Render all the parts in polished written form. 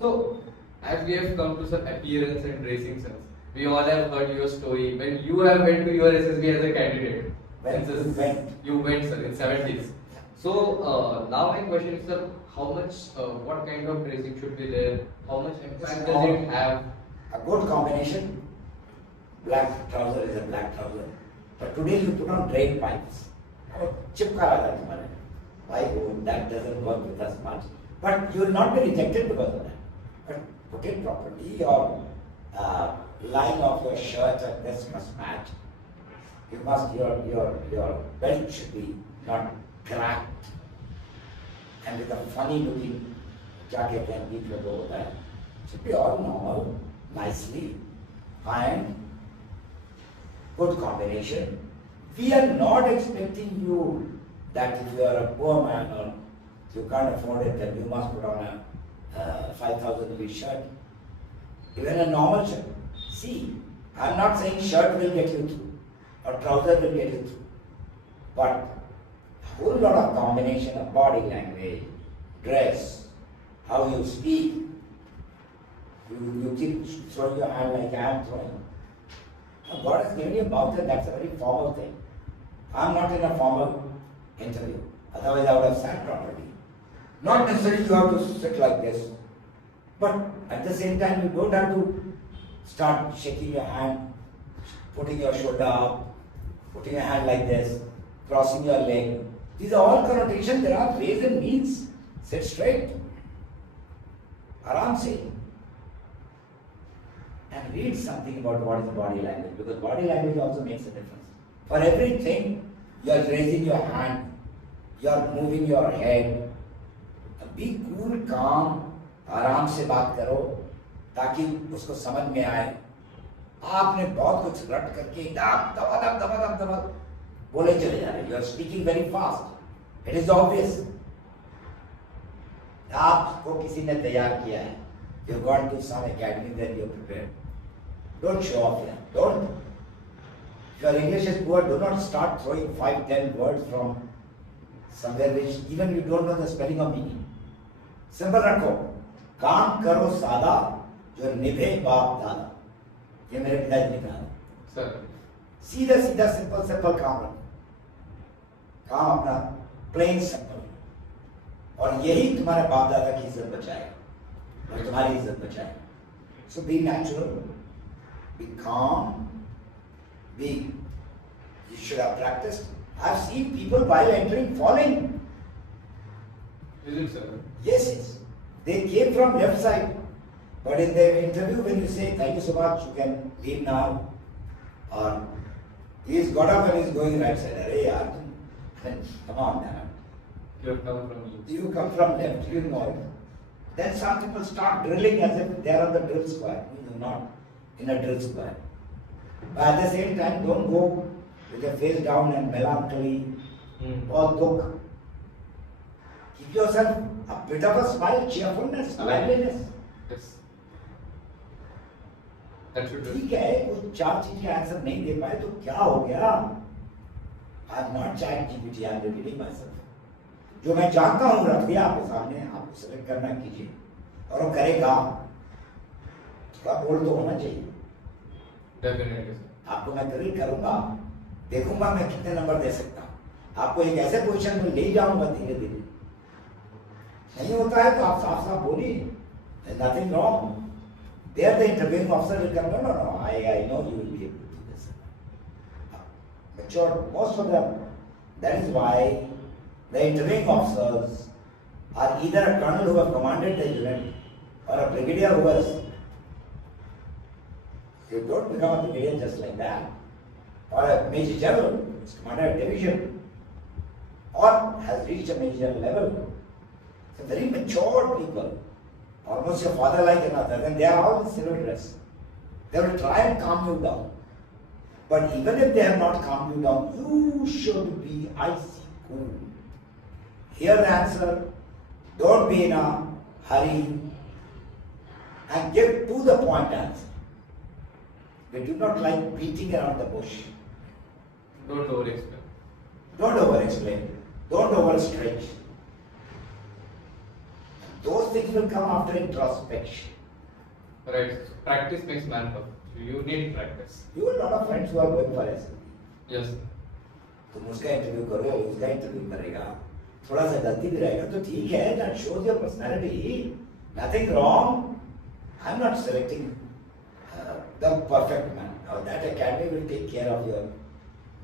So, as we have come to some appearance and dressing sense, we all have heard your story when you have went to your SSB as a candidate. You went, sir, in 70s. So now my question is, sir, how much, what kind of dressing should be there? How much impact does it have? A good combination. Black trouser is a black trouser. But today you put on drain pipes. Oh, chipka rata tumhare. Why? That doesn't work with us much. But you will not be rejected because of that. But put it properly. Your line of your shirt and this must match. You must, your belt should be not cracked and with a funny looking jacket and keep your over there. It should be all normal, nicely, fine, good combination. We are not expecting you that if you are a poor man or you can't afford it, then you must put on a 5,000 rupee shirt. Even a normal shirt. See, I'm not saying shirt will get you through or trouser will get you through. But a whole lot of combination of body language, dress, how you speak. You keep throwing your hand like I am throwing. Now God has given you a mouth and that's a very formal thing. I'm not in a formal interview. Otherwise I would have sat properly. Not necessarily you have to sit like this. But at the same time you don't have to start shaking your hand, putting your shoulder up, putting your hand like this, crossing your leg. These are all connotations. There are ways and means. Sit straight. Aram se. And read something about what is the body language, because body language also makes a difference. For everything, you are raising your hand, you are moving your head. Be cool, calm, आराम से बात करो ताकि उसको समझ में आए. आपने बहुत कुछ रट करके दबा बोले चले जा रहे. You are speaking very fast. It is obvious. आपको किसी ने तैयार किया है. You have gone to some academy, then you are prepared. Don't show off here. Don't. If your English is poor, do not start throwing 5-10 words from somewhere which even you don't know the spelling or meaning. Simple रखो. काम करो सादा जो निभे बाप दादा. ये मेरे पिताजी ने कहा. सर. सीधा सीधा सिंपल काम रखो. काम अपना प्लेन सिंपल. और यही तुम्हारे बाप दादा की इज्जत बचाएगा और तुम्हारी इज्जत बचाएगा. So be natural, be calm, you should have practiced. I've seen people while entering falling. Is it, sir? Yes. They came from left side, but in the interview when you say thank you so much, you can leave now, or he's got up and he's going right side. Arey yaar, come on man. You have come from left. You come from left, you know it. Then some people start drilling as if they are on the drill square. You're not in a drill square. But at the same time, don't go with your face down and melancholy or dukh. Keep yourself a bit of a smile, cheerfulness, liveliness. Yes. That should do. ठीक है, कुछ चार चीजें answer नहीं दे पाए तो क्या हो गया? I am not ChatGPT, I am repeating myself. जो मैं जानता हूँ रख दिया आपके सामने, आपको सेलेक्ट करना कीजिए और वो करेगा. थोड़ा बोल तो होना चाहिए. Definitely. आपको मैं ड्रिल करूंगा, देखूंगा मैं कितने नंबर दे सकता हूँ. आपको एक ऐसे पोजीशन में ले जाऊंगा धीरे धीरे. नहीं होता है तो आप साफ साफ बोलिए. There's nothing wrong. There the interviewing officer will come. No. I know you will be able to do this. Mature, most of them. That is why the interviewing officers are either a colonel who have commanded the unit or a brigadier who has. You don't become a brigadier just like that, or a major general who has commanded a division or has reached a major level. So very mature people, almost your father like another, and they are all in civil dress. They will try and calm you down. But even if they have not calmed you down, you should be icy cool. Hear the answer, don't be in a hurry, and give to the point answer. We do not like beating around the bush. Don't over-explain. Don't over-explain. Don't overstretch. Those things will come after introspection. Right. So practice makes man perfect. You need practice. You have a lot of friends who are going for SLP. Yes. तुम उसका interview करो, उसका interview करेगा, थोड़ा सा गलती भी रहेगा तो ठीक है, that shows your personality. Nothing wrong. I'm not selecting the perfect man. Now that academy will take care of your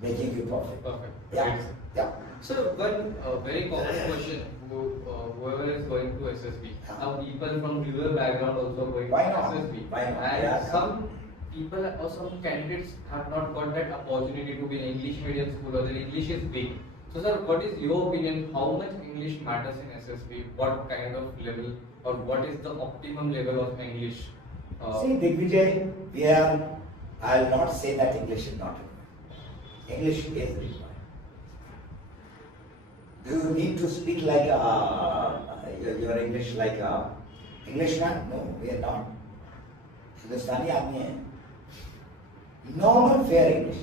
making you perfect. Perfect. Yeah, Right. yeah. So one very common question, whoever is going to SSB, now people from rural background also going Why to not? SSB, Why not? and Yeah. some people or some candidates have not got that opportunity to be in English medium school, or their English is weak. So sir, what is your opinion? How much English matters in SSB? What kind of level, or what is the optimum level of English? See, Digvijay, I'll not say that English is not required. English is required. Do you need to speak like your English like a Englishman? No, we are not. Hindustani आदमी है. Normal fair English.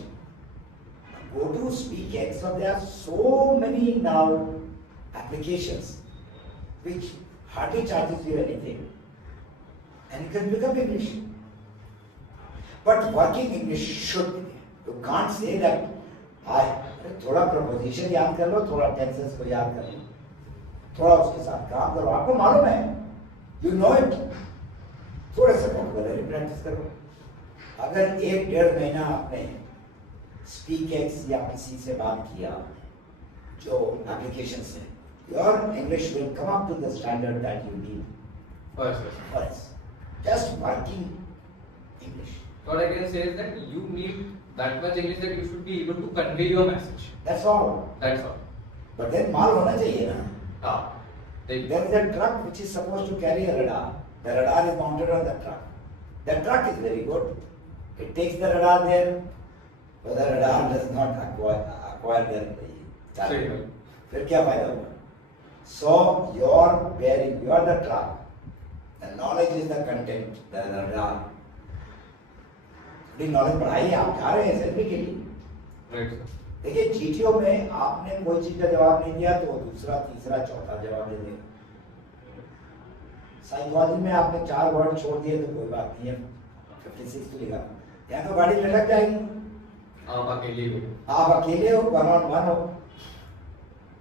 Go to speak Excel, there are so many now applications which hardly charges you anything. And you can become English. But working English should be there. You can't say that थोड़ा preposition याद कर लो, थोड़ा tenses को याद कर लो, थोड़ा उसके साथ काम करो, आपको मालूम है, यू नो इट, थोड़े से वोकैबुलरी प्रैक्टिस करो. अगर 1-1.5 महीना आपने स्पीक एक्स या किसी से बात किया जो एप्लीकेशन से, your English will come up to the standard that you need for us. Just working English. What I can say is that you need that much English that you should be able to convey your message. That's all. That's all. But then माल होना चाहिए ना. Ah. There is a truck which is supposed to carry a radar. The radar is mounted on the truck. The truck is very good. It takes the radar there, but the radar does not acquire the Signal. फिर क्या फायदा हुआ? So you are the truck. The knowledge is the content, the radar. थोड़ी knowledge बढ़ाइए, आप जा रहे हैं एसएसबी के लिए. Right, sir. देखिए जीटीओ में आपने कोई चीज का जवाब नहीं दिया तो दूसरा तीसरा चौथा जवाब दे देंगे. साइकोलॉजी में आपने 4 वर्ड छोड़ दिए तो कोई बात नहीं है, 56 तो लिखा. यहाँ तो गाड़ी लटक जाएगी. आप अकेले हो. आप अकेले हो, 1-on-1 हो,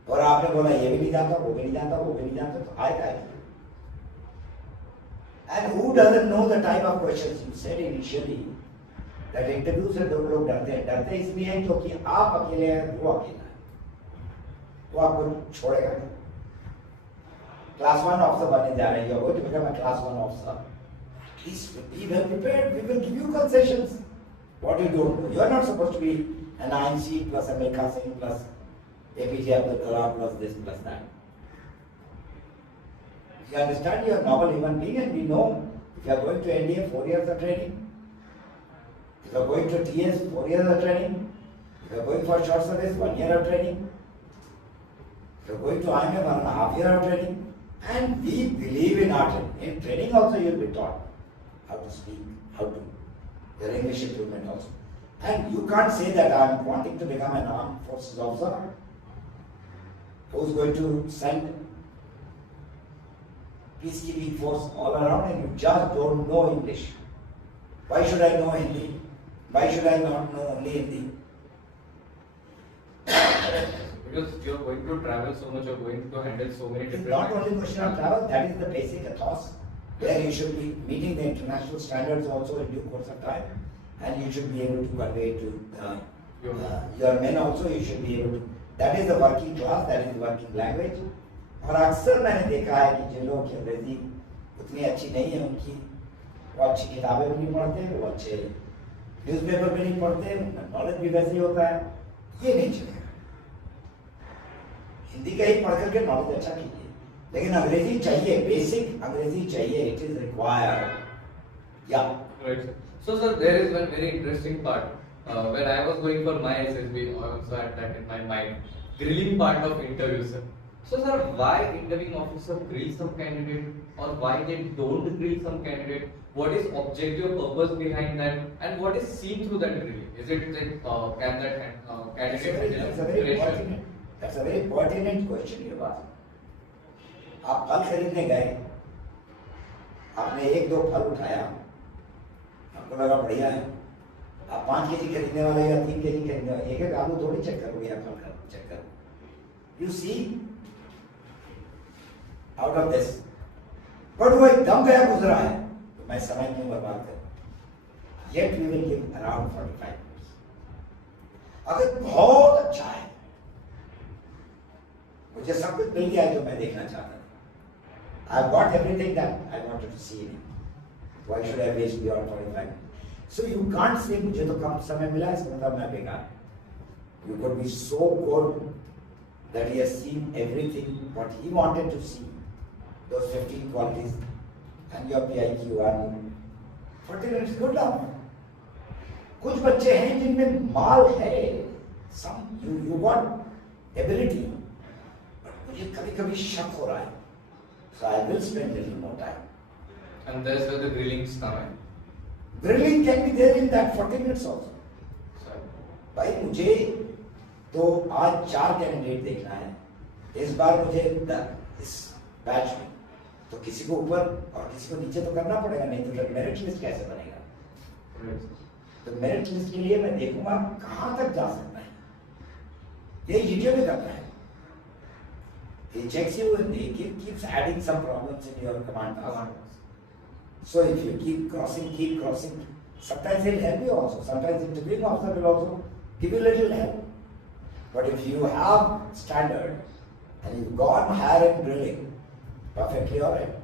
और आपने बोला ये भी नहीं जानता, वो भी नहीं जानता, वो भी नहीं जानता, तो आएगा. And who doesn't know the type of questions you said initially? That interview से लोग डरते हैं. डरते इसलिए हैं क्योंकि आप अकेले हैं, वो अकेला है, वो आपको छोड़ेगा नहीं. Class 1 officer बनने जा रहे हैं, you are going to become a class 1 officer. Please be well prepared. We will give you concessions. What you don't know, you are not supposed to be an INC plus a Milkha Singh plus APJ Abdul Kalam plus this plus that. You understand, you are a normal human being, and we know if you are going to NDA, 4 years of training. If you are going to TS, 4 years of training. If you are going for short service, 1 year of training. If you are going to IMF, 1.5 years of training. And we believe in our training. In training also you will be taught how to speak, how to, your English improvement also. And you can't say that I am wanting to become an armed forces officer who's going to send peacekeeping force all around and you just don't know English. Why should I know Hindi? Why should I not know only Hindi? Because you are going to travel so much, you are going to handle so many It's different. not only question of travel, that is the basic ethos, where you should be meeting the international standards also in due course of time, and you should be able to convey to your men also, you should be able to. That is the working class, that is the working language. और अक्सर मैंने देखा है कि जिन लोगों की अंग्रेजी उतनी अच्छी नहीं है, उनकी वो अच्छी किताबें भी नहीं पढ़ते, वो अच्छे न्यूज़पेपर भी नहीं पढ़ते, उनका नॉलेज भी वैसे ही होता है. ये नहीं चलेगा. हिंदी का ही पढ़ करके नॉलेज अच्छा कीजिए, लेकिन अंग्रेजी चाहिए, बेसिक अंग्रेजी चाहिए. It is required. या Right, sir. So, sir, there is one very interesting part. When I was going for my SSB, I also had that in my mind. Grilling part of interview, sir. So, sir, why interviewing officer grill some candidate, or why they don't grill some candidate? What is objective purpose behind that, and what is seen through that grilling? Is it that can that candidate that's a very pertinent question you asked. आप फल खरीदने गए, आपने 1-2 फल उठाया, आपको लगा बढ़िया है, आप 5 केजी खरीदने वाले या 3 केजी खरीदने वाले, एक आलू थोड़ी चेक करोगे या फल का चेक करो। You see out of this, but वो एकदम गया गुजरा है तो मैं समय क्यों बर्बाद करूं? Yet we will give around 45 minutes. अगर बहुत अच्छा है, मुझे सब कुछ मिल गया है जो मैं देखना चाहता था, I've got everything that I wanted to see in it. Why should I waste beyond 45 minutes? So you can't say मुझे तो कम समय मिला, इसका मतलब मैं बेकार। You could be so good that he has seen everything what he wanted to see, those 15 qualities, and your PIQ are 40 minutes good enough. कुछ बच्चे हैं जिनमें माल है, you got ability, but मुझे कभी-कभी शक हो रहा है, so I will spend little more time. And that's where the grillings come in. Grilling can be there in that 40 minutes also. So, भाई मुझे तो आज 4 कैंडिडेट देखना है, इस बार मुझे इस बैच में तो किसी को ऊपर और किसी को नीचे तो करना पड़ेगा, नहीं तो फिर मेरिट लिस्ट कैसे बनेगा? right. तो मेरिट लिस्ट के लिए मैं देखूंगा कहां तक जा सकता है, ये वीडियो में करना है। He checks you and he keeps adding some problems in your command task. So if you keep crossing, sometimes he'll help you also. Sometimes the interviewing officer will also give you little help. But if you have standard and you've gone higher in grilling, perfectly alright.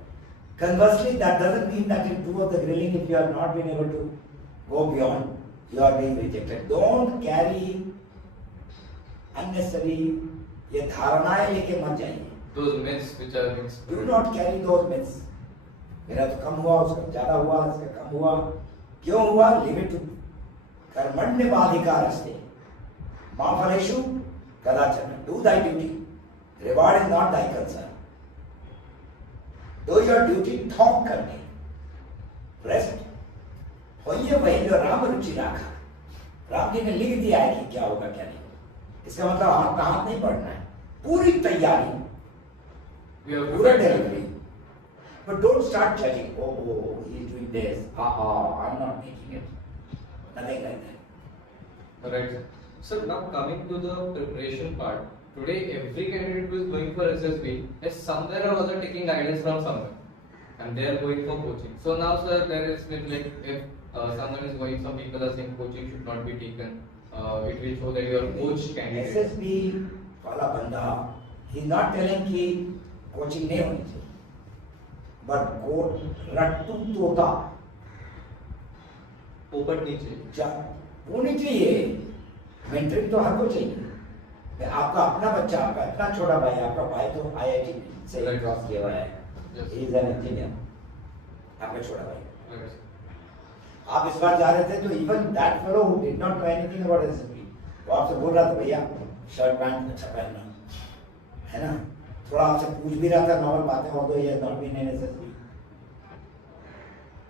Conversely, that doesn't mean that in 2 of the grilling, if you have not been able to go beyond, you are being rejected. Don't carry unnecessary ये धारणाएं लेके मत जाइए। Those myths which are being Do spread. not carry those myths. मेरा तो कम हुआ, उसका ज्यादा हुआ, इसका कम हुआ, क्यों हुआ? लिमिट कर्मण्येवाधिकारस्ते मा फलेषु कदाचन। Do thy duty. Reward is not thy concern. Do your duty थोक करके। Rest. होइए वही जो राम रुचि राखा। राम जी ने लिख दिया है कि क्या होगा क्या नहीं। इसका मतलब हाथ पे हाथ नहीं पड़ना है, पूरी तैयारी, पूरा delivery. But don't start judging. Oh, he is doing this. I'm not making it. Nothing like that. Right. So now coming to the preparation part. Today every candidate who is going for SSB is somewhere or other taking guidance from somewhere, and they are going for coaching. So now, sir, there is been like if someone is going, some people are saying coaching should not be taken. It will show that you are coach candidate. SSB वाला बंदा, he is not telling कि coaching नहीं होनी चाहिए, but रट्टू तोता पोपट नहीं चाहिए, होनी चाहिए। मेंटरिंग तो हर को चाहिए। आपका अपना बच्चा, आपका इतना छोटा भाई, आपका भाई तो IIT से क्रॉस किया हुआ है, he is an engineer, आपका छोटा भाई। right. आप इस बार जा रहे थे तो even that fellow who did not know anything about SSB, वो आपसे बोल रहा था भैया शर्ट पैंट अच्छा पहनना है ना, थोड़ा आपसे पूछ भी रहा था नॉर्मल बातें, और तो ये नॉट बीन इन एसएसबी।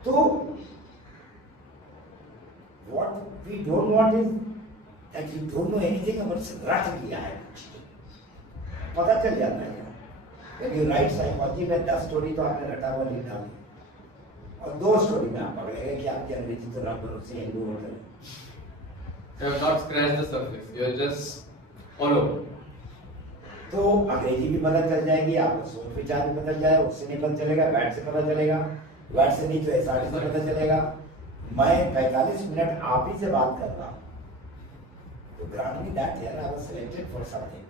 तो what we don't want is that you don't know anything about, रट लिया है पता चल जाता है। When you write psychology में 10 स्टोरी तो आपने रटा हुआ लिख डाली, और 2 स्टोरी में आप पकड़ेंगे कि आपकी अंग्रेजी तो राम भरोसे Hindu hotel. You have not scratched the surface. You are just all over. तो अंग्रेजी भी पता चल जाएगी, आपको सोच विचार भी पता जाए, उससे नहीं पता चलेगा, वैट से पता चलेगा, वैट से नहीं तो एसआरटी से पता चलेगा। मैं 45 मिनट आप ही से बात कर रहा हूँ, तो grant me that year I was selected for something.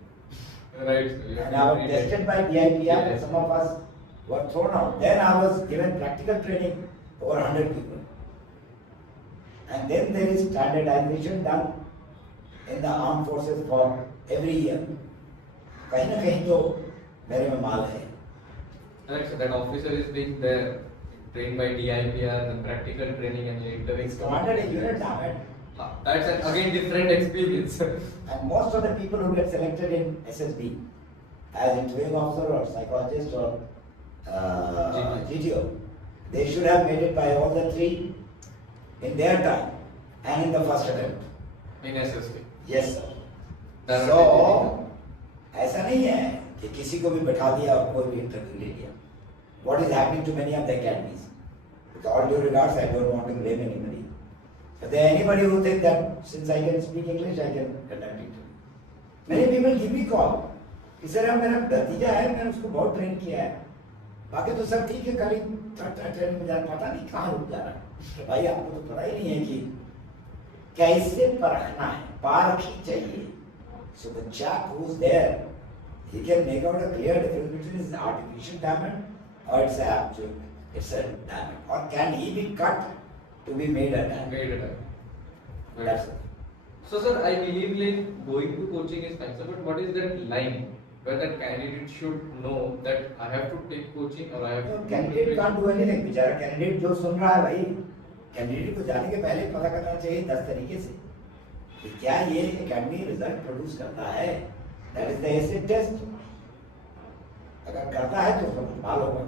Right. And I was tested by DIPR, and some of us were thrown out. Then I was given practical training over 100 people. And then there is standardization done in the armed forces for every year. कहीं ना कहीं तो मेरे में माल है। Right. So that officer is being there, trained by DIPR, the practical training and the interviewing. Commanded a unit, damn it. That's again different experience. And most of the people who get selected in SSB as interviewing officer or psychologist or GTO, they should have made it by all the 3 in their time and in the first attempt. In SSB. Yes, sir. That's So, what ऐसा नहीं है कि किसी को भी बैठा दिया और कोई भी इंटरव्यू ले लिया. What is happening to many of the academies? With all due regards, I don't want to blame anybody. But there anybody who thinks that since I can speak English, I can conduct it. Many people give me call. कि sir मेरा भतीजा है, मैंने उसको बहुत train किया है. बाकी तो सब ठीक है, कल ही ट्रेन में जा पता नहीं कहाँ रुक जा रहा है. भाई आपको तो पता ही नहीं है कि कैसे परखना है, पारख ही चाहिए. So the chap who's there, he can make out a clear difference between his artificial diamond or it's a diamond. Or can he be cut to be made a diamond? Made it. That's it. So sir, I believe like going to coaching is fine, sir, but what is that line where that candidate should know that I have to take coaching or I have to Candidate can't do anything. बेचारा candidate जो सुन रहा है भाई, candidate को जाने के पहले पता करना चाहिए 10 तरीके से कि क्या ये academy result produce करता है. That is the acid test. अगर करता है तो उसको कमाल होगा.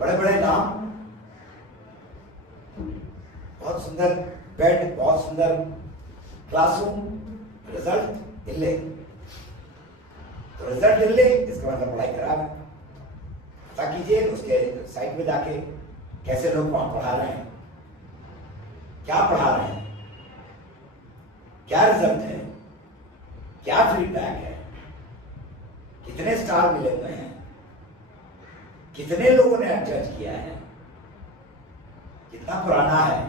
बड़े-बड़े नाम, बहुत सुंदर बेड, बहुत सुंदर क्लासरूम, रिजल्ट इल्ले. तो रिजल्ट इल्ले, इसका मतलब पढ़ाई खराब है. पता कीजिए उसके साइट में जाके कैसे लोग वहां पढ़ा रहे हैं, क्या पढ़ा रहे हैं, क्या रिजल्ट है, क्या फीडबैक है, कितने स्टार मिले हुए हैं, कितने लोगों ने जज किया है, कितना पुराना है.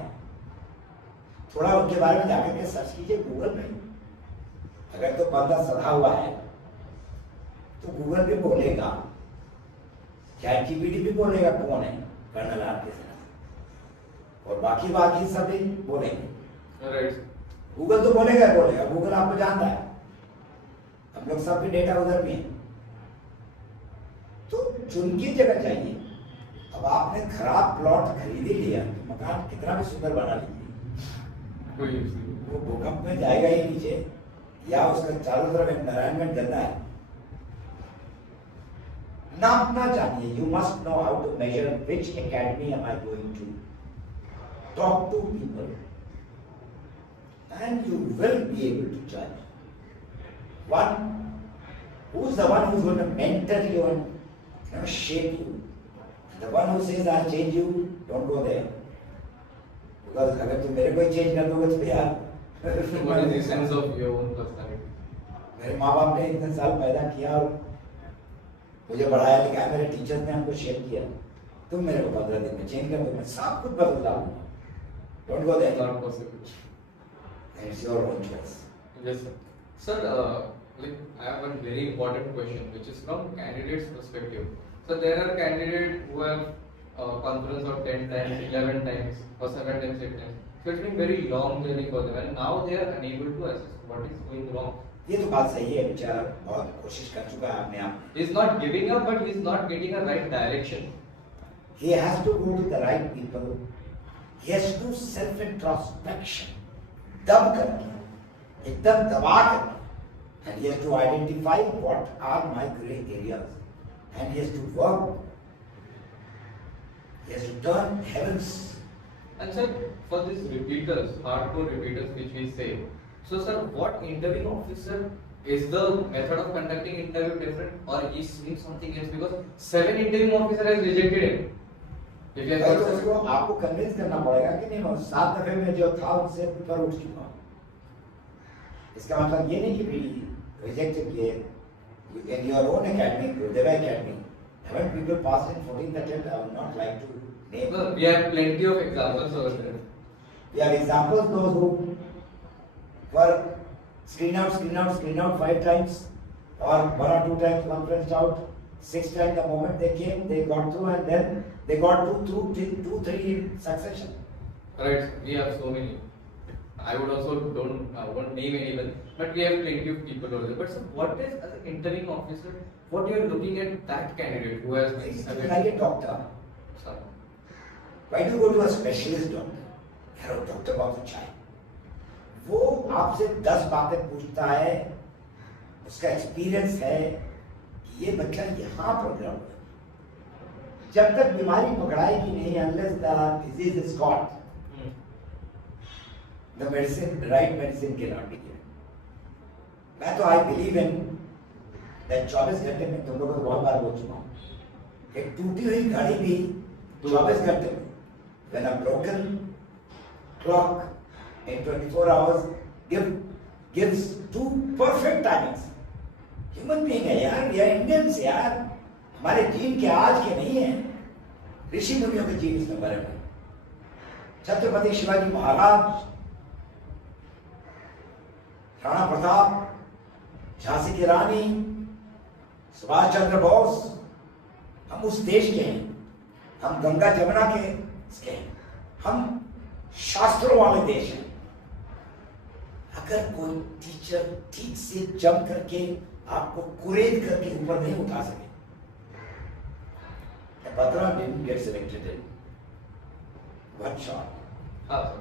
थोड़ा उनके बारे में जाकर के सर्च कीजिए गूगल में. अगर तो बंदा सधा हुआ है तो गूगल भी बोलेगा, ChatGPT भी बोलेगा कौन है कर्नल आर.के. और बाकी सब भी बोलेंगे. गूगल तो बोलेगा. गूगल आपको जानता है, हम लोग सबके डेटा उधर भी है. तो चुन की जगह चाहिए. अब आपने खराब प्लॉट खरीद ही लिया तो मकान कितना भी सुंदर बना लीजिए, वो भूकंप में जाएगा ही नीचे, या उसका चारों तरफ एनवायरनमेंट गंदा है. नापना चाहिए. You must know how to measure which academy am I going to. Talk to people and you will be able to judge. One, who's the one who's going to mentor you and shape you? The one who says I'll change you, don't go there. Because अगर तुम मेरे को ही change कर दोगे तो यार what is the sense of your own personality? मेरे माँ बाप ने इतने साल पैदा किया और मुझे बढ़ाया लिखाया, मेरे टीचर्स ने हमको शेप किया. तुम मेरे को 15 दिन में चेंज कर दो, मैं सब कुछ बदल डालूंगा. Don't go there. Not possible. And it's your own choice. Yes, sir. Sir, like I have one very important question, which is from candidate's perspective. So there are candidates who have conference of 10 times, 11 times, or 7 times, 8 times. So it's been very long journey for them, and now they are unable to assess what is going wrong. ये तो बात सही है. बेचारा बहुत कोशिश कर चुका है अपने आप. He is not giving up, but he is not getting a right direction. He has to go to the right people. He has to do self introspection. दब करके, एकदम दबा करके, and he has to identify what are my gray areas, and he has to work. He has to turn heavens. And sir, for these repeaters, hardcore repeaters which we say, so sir, what interviewing officer is the method of conducting interview different, or is doing something else? Because 7 interviewing officer has rejected him. If you have got उसको आपको convince करना पड़ेगा कि नहीं, मैं 7 दफे में जो था उससे ऊपर उठ चुका हूँ. इसका मतलब ये नहीं कि भी रिजेक्ट किए. In your own academy, Gurudeva Academy, haven't people passed in 14th attempt? I would not like to name. Well, we have plenty of examples over there. We have examples those who were screen out 5 times, or 1 or 2 times conferenced out. 6 times the moment they came, they got through, and then they got 2, 3 in succession. Right, we have so many. I would also won't name anyone, but we have plenty of people over there. But so what is as an interviewing officer, what you are looking at that candidate who has It's been like a doctor. Sorry. Why do you go to a specialist doctor? यार doctor बहुत अच्छा है. वो आपसे 10 बातें पूछता है, उसका एक्सपीरियंस है कि ये बच्चा यहाँ प्रोग्राम है. जब तक बीमारी पकड़ाएगी नहीं, unless the disease is caught, the medicine, right medicine cannot be given. मैं तो I believe in मैं 24 घंटे में तुम लोगों को बहुत बार बोल चुका हूँ, एक टूटी हुई घड़ी भी 24 घंटे में, when a broken clock in 24 hours gives two perfect timings. Human being है यार, we are Indians यार, हमारे जीन के आज के नहीं है, ऋषि मुनियों के जीन इसमें भरे हुए। छत्रपति शिवाजी महाराज, राणा प्रताप, झांसी की रानी, सुभाष चंद्र बोस, हम उस देश के हैं, हम गंगा जमुना के इसके हैं, हम शास्त्रों वाले देश हैं। अगर कोई टीचर ठीक से जंप करके आपको कुरेद करके ऊपर नहीं उठा सके, Batra didn't get selected in one shot. But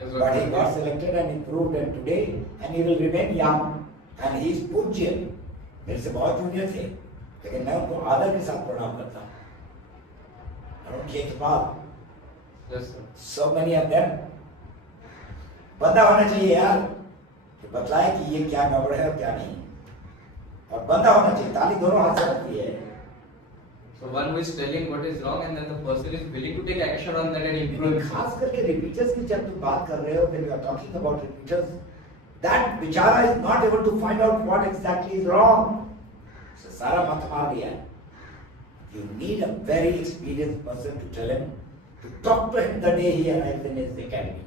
he got selected and he proved it today, and he will remain young, and he is पूज्य। मेरे से बहुत जूनियर थे, लेकिन मैं उनको आदर के साथ प्रणाम करता हूँ। और उनकी Iqbal, so many of them, बंदा होना चाहिए यार, कि बतलाए कि ये क्या गड़बड़ है और क्या नहीं, और बंदा होना चाहिए, ताली दोनों हाथ से लगती है। So one who is telling what is wrong and then the person is willing to take action on that and improve. खास करके रिपीटर्स की जब तुम बात कर रहे हो, when you are talking about repeaters, that बिचारा is not able to find out what exactly is wrong. So सारा मत मार दिया है। You need a very experienced person to tell him, to talk to him the day he arrives in his academy.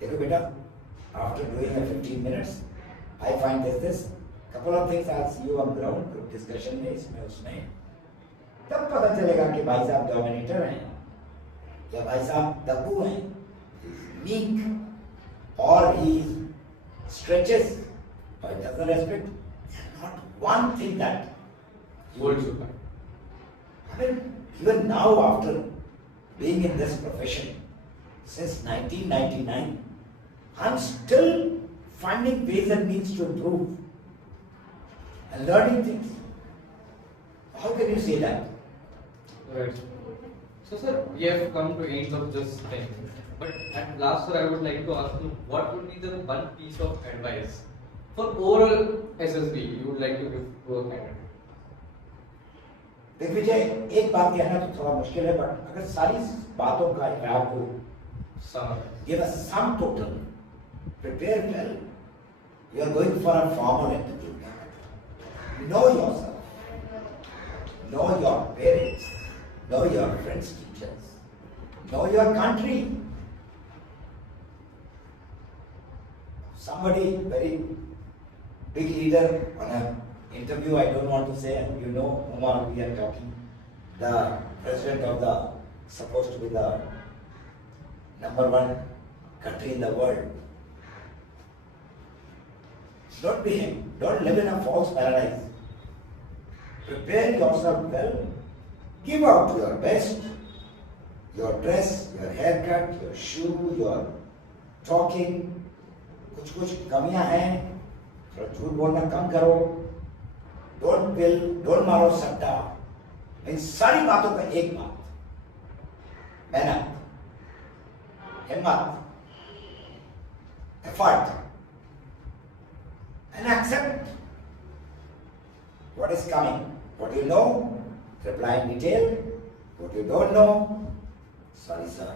देखो बेटा, after doing a 15 minutes, I find this, couple of things I'll see you on ground, group discussion में, इसमें उसमें, तब पता चलेगा कि भाई साहब डोमिनेटर हैं या भाई साहब दब्बू हैं, मीक और he stretches or doesn't respect. Not one thing that Holds you back. I mean, even now after being in this profession since 1999, I'm still finding ways and means to improve and learning things. How can you say that? Right. So sir, we have come to end of this thing. But at last, sir, I would like to ask you, what would be the one piece of advice for overall SSB you would like to give to a candidate? देख विजय, एक बात कहना तो थोड़ा मुश्किल है, but अगर सारी बातों का if I have to give a sum total, prepare well. You are going for a formal interview. Know yourself. Know your parents. Know your friends, teachers. Know your country. Somebody very big leader on an interview, I don't want to say, and you know whom are we are talking, the president of the, supposed to be the #1 country in the world. Don't be him. Don't live in a false paradise. Prepare yourself well. Give out your best. Your dress, your haircut, your shoe, your talking. कुछ कमियां हैं, थोड़ा झूठ बोलना कम करो। Don't bill, don't मारो सट्टा। इन सारी बातों का एक बात, मेहनत, हिम्मत, effort, and accept what is coming. What you know, reply in detail. What you don't know, sorry sir.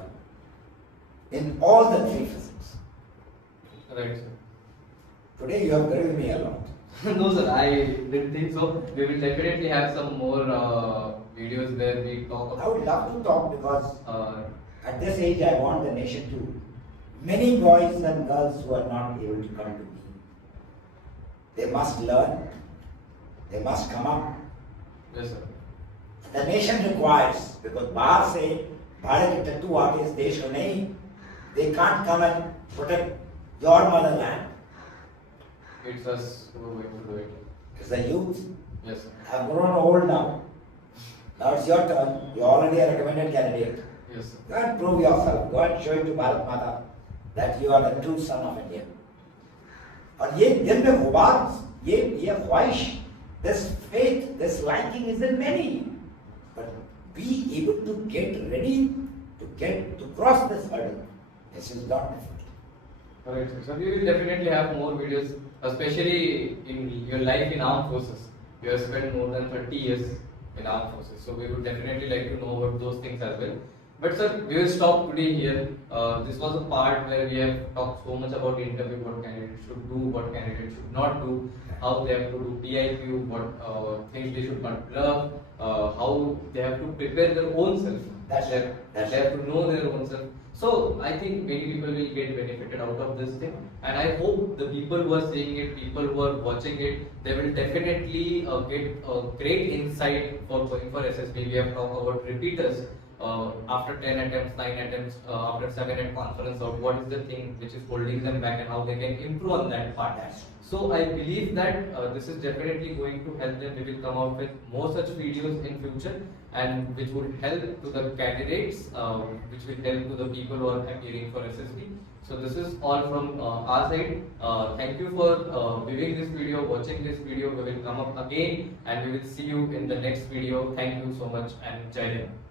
In all the three physics. Right, sir. Today you have given me a lot. No, sir, I didn't think so. We will definitely have some more videos where we talk about. I would love to talk because at this age I want the nation to. Many boys and girls who are not able to come to me, they must learn. They must come up. Yes, sir. The nation requires, because बाहर से भाड़े के टट्टू आके इस देश को नहीं, they can't come and protect your motherland. It's us who are going to do it. It's the youth. Yes, sir. Have grown old now. Now it's your turn. You're already a recommended candidate. Yes, sir. Go and prove yourself. Go and show it to Bharat Mata that you are the true son of India. और ये दिल में गुबार, ये ख्वाहिश, this faith, this liking is in many. But be able to get ready to cross this hurdle. This is not difficult. Alright, sir. So we will definitely have more videos, especially in your life in armed forces. You have spent more than 30 years in armed forces, so we would definitely like to know about those things as well. But sir, we will stop today here. This was a part where we have talked so much about the interview, what candidates should do, what candidates should not do, how they have to do PIQ, what things they should not love, how they have to prepare their own self. They have to know their own self. So I think many people will get benefited out of this thing, and I hope the people who are seeing it, people who are watching it, they will definitely get a great insight for going for SSB. We have talked about repeaters. After 10 attempts, 9 attempts, after 7 at conference out, what is the thing which is holding them back and how they can improve on that part. So I believe that this is definitely going to help them. We will come out with more such videos in future, and which would help to the candidates, which will help to the people who are appearing for SSB. So this is all from our side. Thank you for viewing this video, watching this video. We will come up again and we will see you in the next video. Thank you so much and Jai Hind.